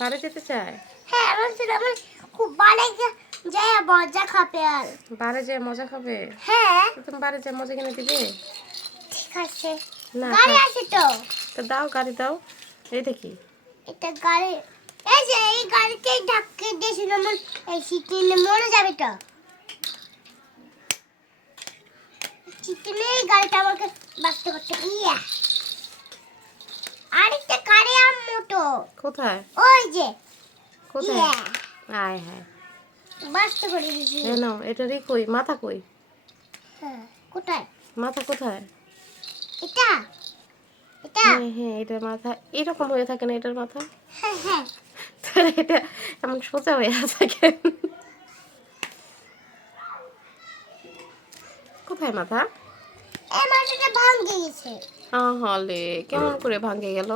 বাড়ি যেতে চায়? হ্যাঁ আমার খুব যায় মজা খাবে আর। বাড়ি যেয়ে মজা খাবে? হ্যাঁ। তুমি যেয়ে মজা কিনে দিবে? ঠিক আছে। না গাড়ি। আছে তো? তো দাও গাড়ি দাও। এই দেখি। এটা গাড়ি এই যে এই গাড়িতে ধাক্কে দিয়েছিল আমার এই সিটিনে মরে যাবে তো। সিটিনে এই গাড়িটা আমাকে বাঁচতে করতে ইয়া আরেকটা গাড়ি আর মোটো কোথায়? ওই যে কোথায়? আয় হ্যাঁ। বাঁচতে করে দিয়েছি এ এটারই কই? মাথা কই? হ্যাঁ কোথায়? মাথা কোথায়? এটা এটা। হ্যাঁ হ্যাঁ এটার মাথা। এরকম হয়ে থাকে না এটার মাথা? হ্যাঁ হ্যাঁ। তাহলে এটা এমন সোজা হয়ে কেন? কোথায় মাথা? মাটিটা ভাঙে গেছে। হলে কেমন করে ভাঙে গেল?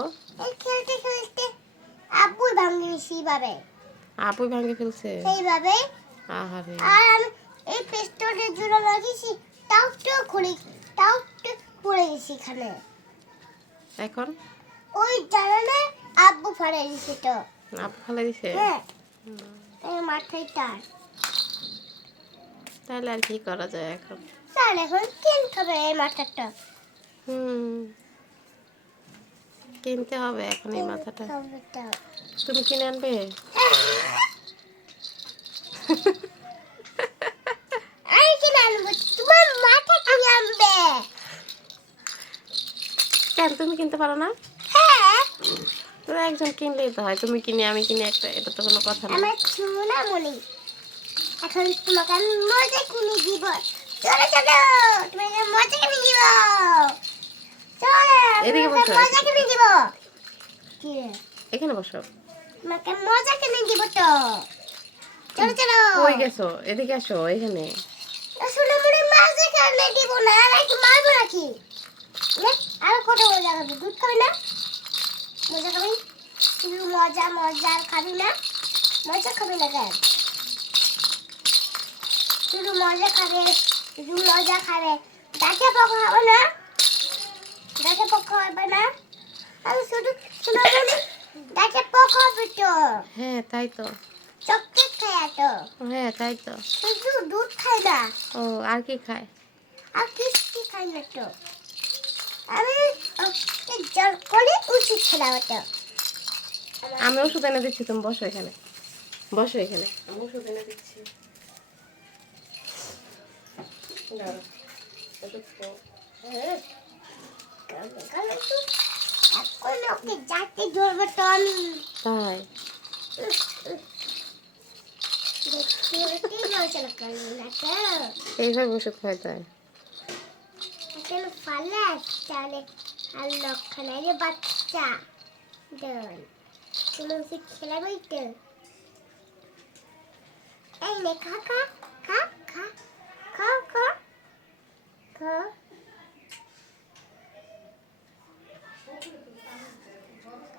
এই খেলতে খেলতে আব্বুই ভাঙে আপুই ভাঙে ফেলছে? সেইভাবে। আহারে। আর আমি এই পেস্টলের জন্য লাগিয়েছি তাও তো খুলে তাও তো পড়ে গেছি এখানে। এখন? ওই জানালে আব্বু ফাড়ে দিছে তো। আপু ফেলে দিছে? হ্যাঁ। এই মাথায় তার। তাহলে আর কি করা যায় এখন? তাহলে এখন কিনতে হবে এই মাথাটা? হুম। কিনতে হবে এখন এই মাথাটা। তুমি কিনে আনবে? কিনে তুমি কিনতে পারো না? হ্যাঁ। একজন কিনলেই তো হয় তুমি কিনে আমি কিনে একটা এটা তো কোনো কথা না। আমার মনি এখন তোমাকে আমি মজা কিনে দিব। চলো চলো তোমাকে মজা কিনে দিব। এদিকে বসো, মজা কিনে দিব কি? এখানে বসো। তোমাকে মজা কিনে দিব তো? চলো চলো। কই গেছো? এদিকে আসো এখানে। সোনা মনি মজা কিনে দিব না? আর একটু মারবো নাকি? আরও কত মজা খাবি দুধ খাবি না? মজা খাবি? শুধু মজা মজা আর খাবি না? মজা খাবি না কেন? শুধু মজা খাবে শুধু মজা খাবে। ডাকে পকা হবে না? ডাকে পকা হবে না? আমি শুধু শুধু বলি ডাকে পকা হবে তো। হ্যাঁ তাই তো। চকলেট খায় তো। হ্যাঁ তাই তো। শুধু দুধ খায় না। ও আর কি খায়? আর খাই না তো। আমি জল করে উচিত খেলা হতো আমি ওষুধ এনে দিচ্ছি তুমি বসো এখানে। বসো এখানে। আমি ওষুধ এনে দিচ্ছি। হ্যাঁ, তাই। এইভাবে বসে খাওয়া যায় আর লক্ষণের বাচ্চা দেন খেলা বইতে এই খা খা খা খা খা খা খা।